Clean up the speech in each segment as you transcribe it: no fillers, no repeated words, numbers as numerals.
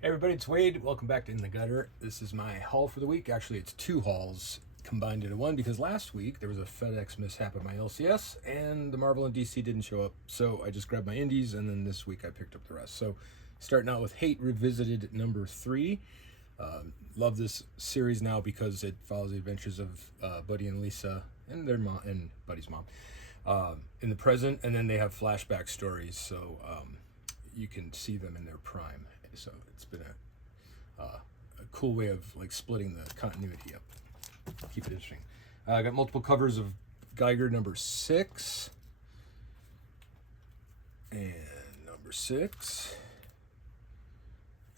Hey everybody, it's Wade. Welcome back to In the Gutter. This is my haul for the week. Actually, it's two hauls combined into one because last week there was a FedEx mishap at my LCS and the Marvel and DC didn't show up. So I just grabbed my indies and then this week I picked up the rest. So starting out with Hate Revisited number 3. Love this series now because it follows the adventures of Buddy and Lisa and their mom and Buddy's mom in the present, and then they have flashback stories, so you can see them in their prime. So it's been a cool way of like splitting the continuity up. Keep it interesting. I got multiple covers of Geiger number 6 and number 6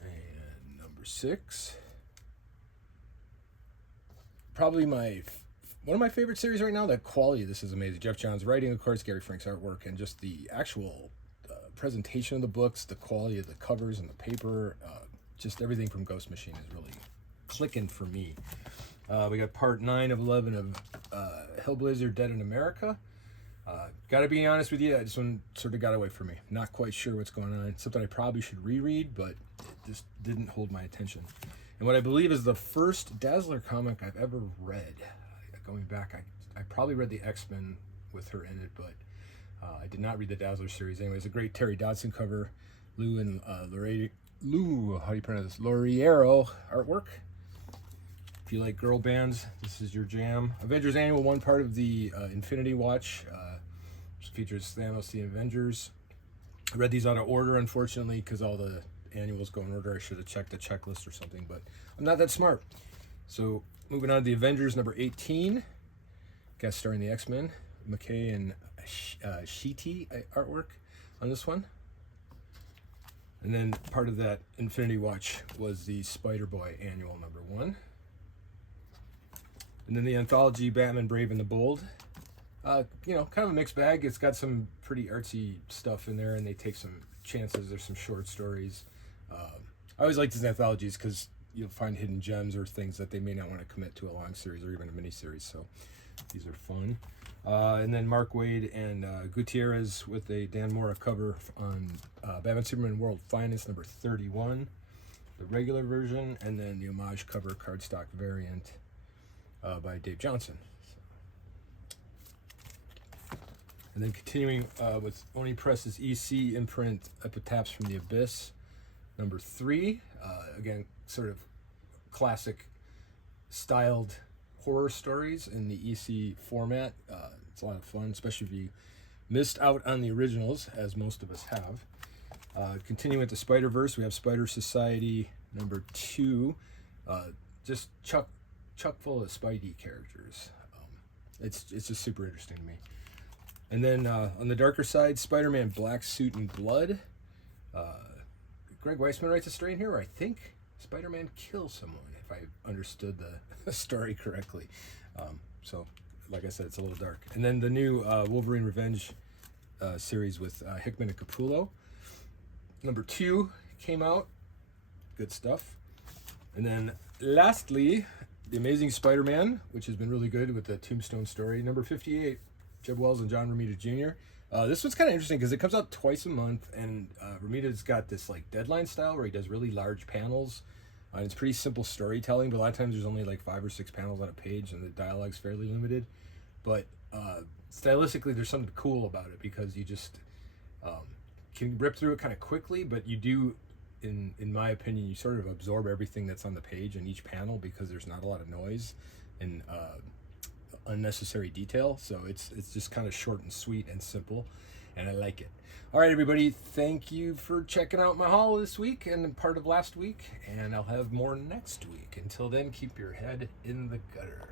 and number 6. Probably one of my favorite series right now. The quality of this is amazing. Jeff Johns writing, of course, Gary Frank's artwork, and just the actual presentation of the books, the quality of the covers and the paper, just everything from Ghost Machine is really clicking for me. We got part 9 of 11 of Hellblazer Dead in America. Gotta be honest with you, this one sort of got away from me. Not quite sure what's going on. It's something I probably should reread, but it just didn't hold my attention. And what I believe is the first Dazzler comic I've ever read. Going back, I probably read the X-Men with her in it, but I did not read the Dazzler series. Anyways, a great Terry Dodson cover. Lou and Lou, how do you pronounce this? Lauriero artwork. If you like girl bands, this is your jam. Avengers Annual 1, part of the Infinity Watch, which features Thanos, the Avengers. I read these out of order, unfortunately, because all the annuals go in order. I should have checked the checklist or something, but I'm not that smart. So moving on to the Avengers number 18, guest starring the X-Men, McKay and Sheety artwork on this one. And then part of that Infinity Watch was the Spider-Boy annual number 1. And then the anthology Batman Brave and the Bold. Kind of a mixed bag. It's got some pretty artsy stuff in there, and they take some chances. There's some short stories. I always like these anthologies because you'll find hidden gems or things that they may not want to commit to a long series or even a mini series. So these are fun. And then Mark Waid and Gutierrez with a Dan Mora cover on Batman Superman World Finest number 31, the regular version, and then the homage cover cardstock variant by Dave Johnson. And then continuing with Oni Press's EC imprint Epitaphs from the Abyss number 3. Again, sort of classic styled horror stories in the EC format. It's a lot of fun, especially if you missed out on the originals, as most of us have. Continuing with the Spider-Verse, we have Spider Society number 2, just chock full of Spidey characters. It's just super interesting to me. And then on the darker side, Spider-Man Black Suit and Blood. Greg Weisman writes a story in here where I think Spider-Man kills someone, if I understood the story correctly. So, like I said, it's a little dark. And then the new Wolverine Revenge series with Hickman and Capullo. Number 2 came out. Good stuff. And then lastly, The Amazing Spider-Man, which has been really good with the Tombstone story. Number 58, Jeb Wells and John Romita Jr. This one's kind of interesting because it comes out twice a month, and Romita's got this like deadline style where he does really large panels. It's pretty simple storytelling, but a lot of times there's only like 5 or 6 panels on a page, and the dialogue's fairly limited. But stylistically, there's something cool about it because you just can rip through it kind of quickly, but you do, in my opinion, you sort of absorb everything that's on the page in each panel because there's not a lot of noise and unnecessary detail. So it's just kind of short and sweet and simple, and I like it. All right, everybody, thank you for checking out my haul this week and part of last week, and I'll have more next week. Until then, keep your head in the gutter.